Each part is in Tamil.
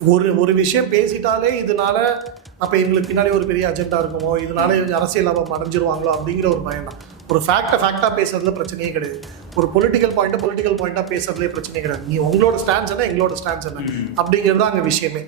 ஒரு ஒரு விஷயம் பேசிட்டாலே இதனால அப்போ எங்களுக்கு பின்னாடி ஒரு பெரிய அஜெண்டா இருக்குமோ? இதனால அரசியல் லாபம் அடைஞ்சிருவாங்களோ? அப்படிங்கிற ஒரு பயம் தான். ஒரு ஃபேக்டை ஃபேக்டாக பேசுறதுல பிரச்சனையே கிடையாது. ஒரு பொலிட்டிக்கல் பாயிண்ட்டை பொலிட்டிக்கல் பாயிண்ட்டாக பேசுறதுலே பிரச்சனையே கிடையாது. நீ உங்களோட ஸ்டாண்ட்ஸ் என்ன எங்களோட ஸ்டாண்ட்ஸ் என்ன? அப்படிங்கிறது தான் அங்கே விஷயமே.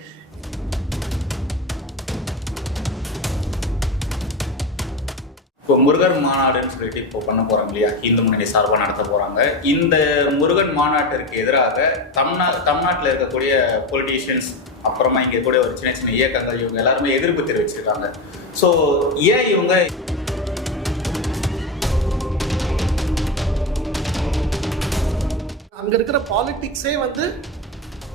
இப்போ முருகன் மாநாடுன்னு சொல்லிட்டு இப்போ பண்ண போறாங்க இல்லையா? இந்து முன்னணி சார்பாக நடத்த போறாங்க. இந்த முருகன் மாநாட்டிற்கு எதிராக தமிழ்நா தமிழ்நாட்டில் இருக்கக்கூடிய பொலிட்டீஷியன்ஸ் அப்புறமா இங்கே கூட ஒரு சின்ன சின்ன இயக்கங்கள் இவங்க எல்லாருமே எதிர்ப்பு தெரிவிச்சிருக்காங்க. ஸோ ஏன் இவங்க அங்கே இருக்கிற பாலிட்டிக்ஸே வந்து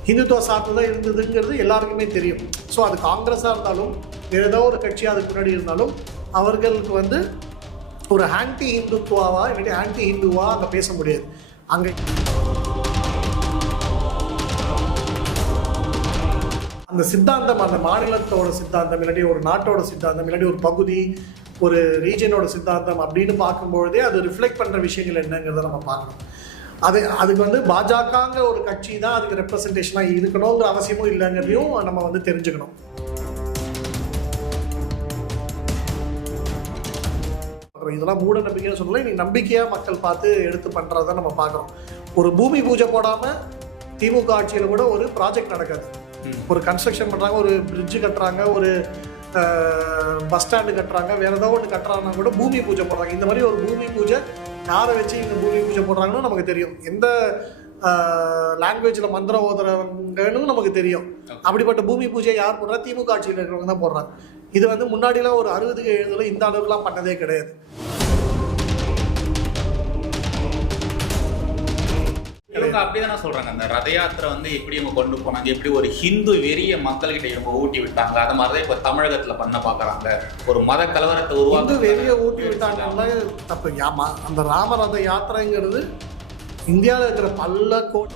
ஹிந்துத்துவசார்த்து தான் இருந்ததுங்கிறது எல்லாருக்குமே தெரியும். ஸோ அது காங்கிரஸாக இருந்தாலும் வேறு ஏதோ ஒரு கட்சி அதுக்கு முன்னாடி இருந்தாலும் அவர்களுக்கு வந்து ஒரு ஆன்டி ஹிந்துத்துவாவா இல்லாட்டி ஆன்டி ஹிந்துவா அங்கே பேச முடியாது. அங்கே அந்த சித்தாந்தம் அந்த மாநிலத்தோட சித்தாந்தம் இல்லாட்டி ஒரு நாட்டோட சித்தாந்தம் இல்லாட்டி ஒரு பகுதி ஒரு ரீஜனோட சித்தாந்தம் அப்படின்னு பார்க்கும்பொழுதே அது ரிஃப்ளெக்ட் பண்ணுற விஷயங்கள் என்னங்கிறத நம்ம பார்க்கணும். அது அதுக்கு வந்து பாஜகங்கிற ஒரு கட்சி தான் அதுக்கு ரெப்ரசன்டேஷனாக இருக்கணுங்கிற அவசியமும் இல்லைங்கிறதையும் நம்ம வந்து தெரிஞ்சுக்கணும். அப்புறம் இதெல்லாம் மூட நம்பிக்கைன்னு சொல்லலாம் இன்னைக்கு நம்பிக்கையாக மக்கள் பார்த்து எடுத்து பண்ணுறத நம்ம பார்க்குறோம். ஒரு பூமி பூஜை போடாமல் திமுக ஆட்சியில் கூட ஒரு ப்ராஜெக்ட் நடக்காது. ஒரு கன்ஸ்ட்ரக்ஷன் பண்ணுறாங்க ஒரு பிரிட்ஜு கட்டுறாங்க ஒரு பஸ் ஸ்டாண்டு கட்டுறாங்க வேற ஏதோ ஒன்று கட்டுறாங்கன்னா கூட பூமி பூஜை போடுறாங்க. இந்த மாதிரி ஒரு பூமி பூஜை யாரை வச்சு இந்த பூமி பூஜை போடுறாங்கன்னு நமக்கு தெரியும். எந்த லாங்குவேஜில் மந்திரம் ஓதுறவங்கன்னு நமக்கு தெரியும். அப்படிப்பட்ட பூமி பூஜை யார் போடுறா? திமுக ஆட்சியில் இருக்கிறவங்க தான் போடுறாங்க. இது வந்து முன்னாடிலாம் ஒரு அறுபதுக்கு எழுபதுல இந்த அளவுக்குலாம் பண்ணதே கிடையாது. இவங்க அப்படிதானே சொல்றாங்க. அந்த ரத யாத்திரை வந்து எப்படி இவங்க கொண்டு போனாங்க எப்படி ஒரு ஹிந்து வெறிய மக்கள்கிட்ட இவங்க ஊட்டி விட்டாங்க அது மாதிரி தான் இப்ப தமிழகத்துல பண்ண பாக்குறாங்க. ஒரு மத கலவரத்தை உருவாக்க வெளியே ஊட்டி விட்டாங்கன்னா தப்பு. யாமா அந்த ராமரத யாத்திரைங்கிறது இந்தியாவில் இருக்கிற பல கோடி